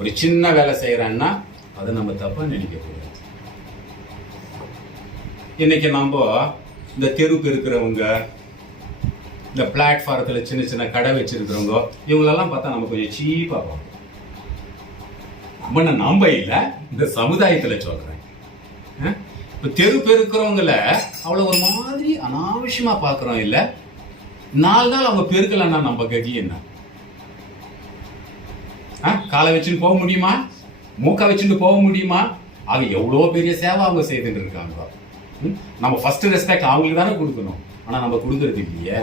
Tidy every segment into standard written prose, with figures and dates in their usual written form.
ஒரு சின்ன வேலை செய்யறேன்னா அதை நம்ம தப்பா நினைக்க கூடாது. இன்னைக்கு நம்ம இந்த தெருவுக்கு இருக்கிறவங்க, இந்த பிளாட்ஃபாரத்துல சின்ன சின்ன கடை வச்சிருக்கிறவங்க, இவங்களெல்லாம் பார்த்தா நம்ம கொஞ்சம் சீப்பா பார்ப்போம். நம்ம இல்லை, இந்த சமுதாயத்துல சொல்றேன். இப்ப தெரு பெருக்கிறவங்கள அவ்வளவு ஒரு மாதிரி அனாவசியமா பாக்குறோம். இல்ல 4 நாள் அவங்க பெருக்கலன்னா நம்ம கதி என்ன? காலை வச்சுட்டு போக முடியுமா? மூக்கை வச்சுட்டு போக முடியுமா? அது எவ்வளவு பெரிய சேவை அவங்க செய்துட்டு இருக்காங்க. நம்ம ஃபர்ஸ்ட் ரெஸ்பெக்ட் அவங்களுக்கு தானே கொடுக்கணும். ஆனா நம்ம கொடுக்கறது இல்லையே.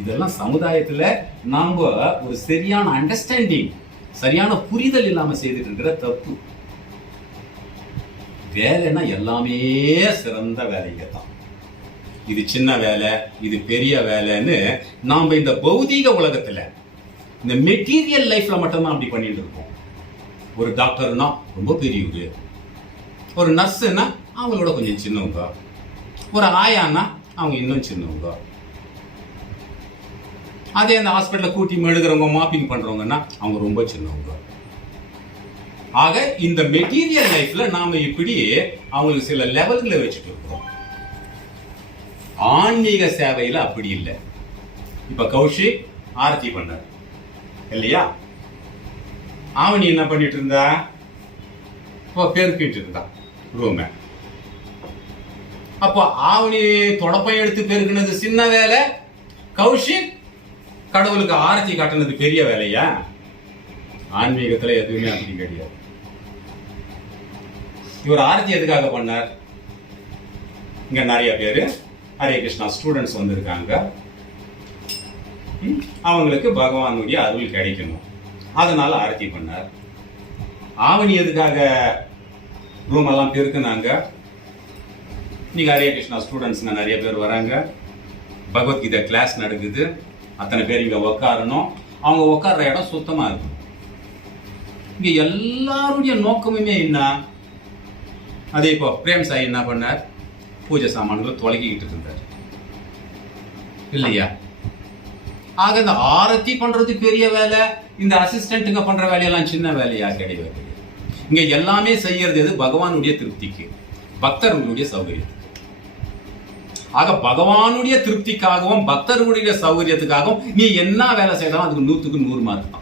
இதெல்லாம் சமுதாயத்துல நாம ஒரு சரியான அண்டர்ஸ்டாண்டிங், சரியான புரிதல் இல்லாம செய்துட்டு இருக்கிற தப்பு. வேலைன்னா எல்லாமே சிறந்த வேலைங்க தான். இது சின்ன வேலை, இது பெரிய வேலைன்னு நாம இந்த பௌதீக உலகத்துல, இந்த மெட்டீரியல் லைஃப்ல மட்டும்தான் அப்படி பண்ணிட்டு இருக்கோம். ஒரு டாக்டர்னா ரொம்ப பெரியவங்க, ஒரு நர்ஸ்னா அவங்களோட கொஞ்சம் சின்னவங்க, ஒரு ஆயான்னா அவங்க இன்னும் சின்னவங்க. அதே அந்த ஹாஸ்பிட்டல கூட்டி மெழுகிறவங்க, மாப்பிங் பண்றவங்கன்னா அவங்க ரொம்ப சின்னவங்க. ஆக இந்த மெட்டீரியல் லைஃப்ல நாம இப்படி அவங்களுக்கு சில லெவல்களை வச்சுட்டு இருக்கோம். ஆன்மீக சேவையில அப்படி இல்லை. இப்ப கௌஷிக் ஆரத்தி பண்ணார் இல்லையா? ஆவணி என்ன பண்ணிட்டு இருந்தா? பெருக்கிட்டு இருந்தா ரூம. அப்போ ஆவணி தொடப்பம் எடுத்து பெருக்கினது சின்ன வேலை, கௌஷிக் கடவுளுக்கு ஆரத்தி காட்டினது பெரிய வேலையா? ஆன்மீகத்துல எதுவுமே அப்படி கிடையாது. இவர் ஆரத்தி எதுக்காக பண்ணார்? இங்க நிறைய பேரு ஹரே கிருஷ்ணா ஸ்டூடெண்ட்ஸ் வந்திருக்காங்க, அவங்களுக்கு பகவானுடைய அருள் கிடைக்கணும், அதனால ஆரத்தி பண்ணார். ஆவணி எதுக்காக ரூம் எல்லாம் பெருக்குனாங்க? நீங்க ஹரே கிருஷ்ணா ஸ்டூடெண்ட்ஸ் நிறைய பேர் வராங்க, பகவத்கீதை கிளாஸ் நடக்குது, அத்தனை பேர் இங்க உட்காரணும், அவங்க உட்கார்ற இடம் சுத்தமா இருக்கும். இங்க எல்லாருடைய நோக்கமுமே என்ன? அதே இப்போ பிரேம் சாய் என்ன பண்ணார்? பூஜை சாமான்களை தொலைக்கிட்டு இருந்தார் இல்லையா? ஆக இந்த ஆரத்தி பண்றது பெரிய வேலை, இந்த அசிஸ்டன்ட்டுங்க பண்ற வேலையெல்லாம் சின்ன வேலையா? கிடையாது. இங்க எல்லாமே செய்யறது எது? பகவானுடைய திருப்திக்கு, பக்தர்களுடைய சௌகரியத்துக்கு. ஆக பகவானுடைய திருப்திக்காகவும் பக்தர்களுடைய சௌகரியத்துக்காகவும் நீ என்ன வேலை செய்தாலும் அதுக்கு 100க்கு 100 மார்க்.